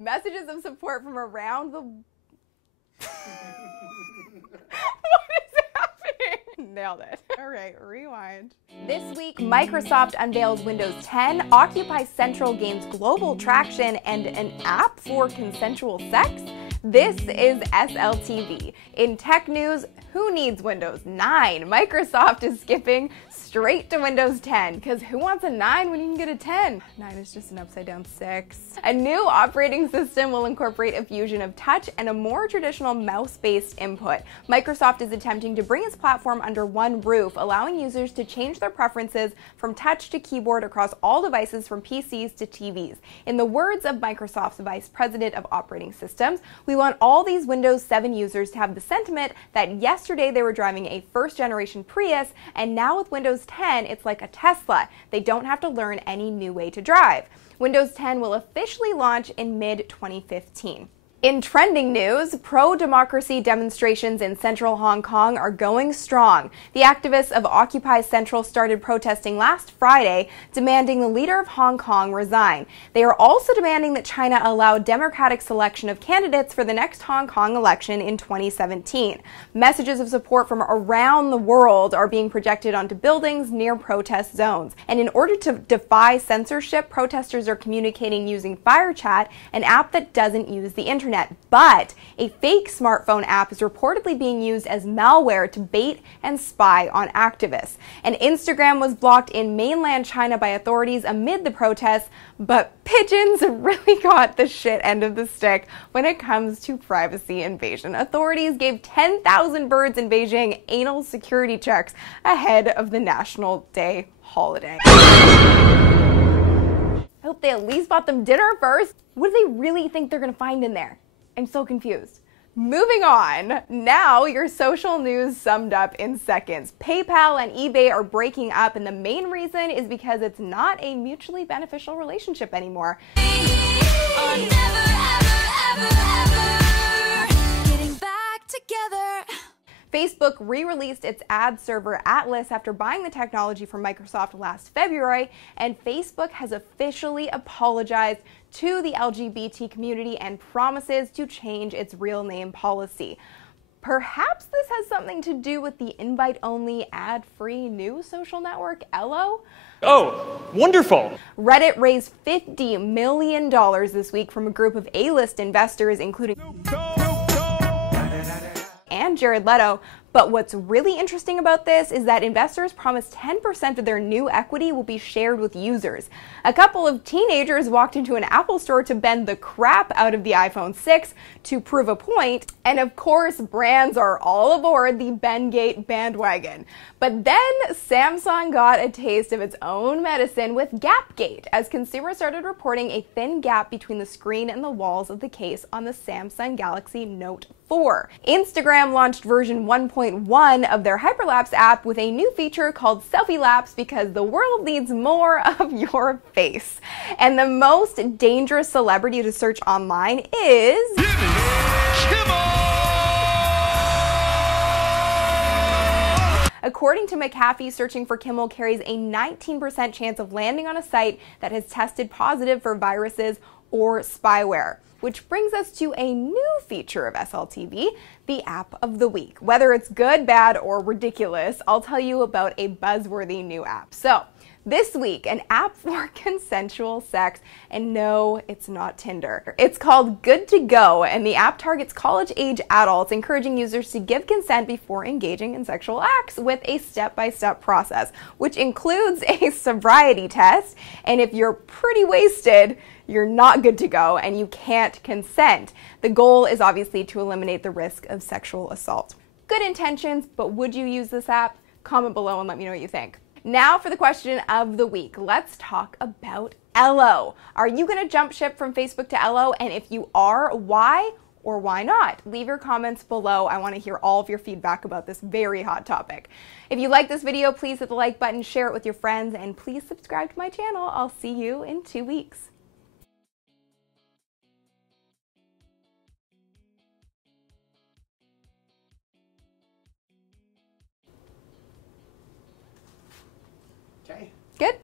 Messages of support from around the... What is happening? Nailed it. All right, rewind. This week, Microsoft unveils Windows 10, Occupy Central gains global traction, and an app for consensual sex. This is SLTV. In tech news, who needs Windows 9? Microsoft is skipping straight to Windows 10, because who wants a 9 when you can get a 10? 9 is just an upside down 6. A new operating system will incorporate a fusion of touch and a more traditional mouse-based input. Microsoft is attempting to bring its platform under one roof, allowing users to change their preferences from touch to keyboard across all devices from PCs to TVs. In the words of Microsoft's Vice President of Operating Systems, "We want all these Windows 7 users to have the sentiment that yesterday they were driving a first-generation Prius, and now with Windows 10, it's like a Tesla. They don't have to learn any new way to drive." Windows 10 will officially launch in mid-2015. In trending news, pro-democracy demonstrations in central Hong Kong are going strong. The activists of Occupy Central started protesting last Friday, demanding the leader of Hong Kong resign. They are also demanding that China allow democratic selection of candidates for the next Hong Kong election in 2017. Messages of support from around the world are being projected onto buildings near protest zones. And in order to defy censorship, protesters are communicating using FireChat, an app that doesn't use the internet. But a fake smartphone app is reportedly being used as malware to bait and spy on activists. And Instagram was blocked in mainland China by authorities amid the protests, but pigeons really got the shit end of the stick when it comes to privacy invasion. Authorities gave 10,000 birds in Beijing anal security checks ahead of the National Day holiday. I hope they at least bought them dinner first. What do they really think they're gonna find in there? I'm so confused. Moving on, now your social news summed up in seconds. PayPal and eBay are breaking up, and the main reason is because it's not a mutually beneficial relationship anymore. Getting back together. Facebook re-released its ad server Atlas after buying the technology from Microsoft last February, and Facebook has officially apologized to the LGBT community and promises to change its real name policy. Perhaps this has something to do with the invite-only, ad-free new social network, Ello? Oh, wonderful! Reddit raised $50 million this week from a group of A-list investors, including and Jared Leto. But what's really interesting about this is that investors promised 10% of their new equity will be shared with users. A couple of teenagers walked into an Apple store to bend the crap out of the iPhone 6 to prove a point, and of course brands are all aboard the Bengate bandwagon. But then Samsung got a taste of its own medicine with Gapgate, as consumers started reporting a thin gap between the screen and the walls of the case on the Samsung Galaxy Note 4. Instagram launched version 1.1 of their Hyperlapse app with a new feature called Selfie Lapse because the world needs more of your face. And the most dangerous celebrity to search online is... According to McAfee, searching for Kimmel carries a 19% chance of landing on a site that has tested positive for viruses or spyware. Which brings us to a new feature of SLTV, the app of the week. Whether it's good, bad, or ridiculous, I'll tell you about a buzzworthy new app. So, this week, an app for consensual sex, and no, it's not Tinder. It's called Good to Go, and the app targets college-age adults, encouraging users to give consent before engaging in sexual acts with a step-by-step process, which includes a sobriety test, and if you're pretty wasted, you're not good to go and you can't consent. The goal is obviously to eliminate the risk of sexual assault. Good intentions, but would you use this app? Comment below and let me know what you think. Now for the question of the week. Let's talk about Ello. Are you going to jump ship from Facebook to Ello? And if you are, why or why not? Leave your comments below. I want to hear all of your feedback about this very hot topic. If you like this video, please hit the like button, share it with your friends, and please subscribe to my channel. I'll see you in 2 weeks. Okay. Good?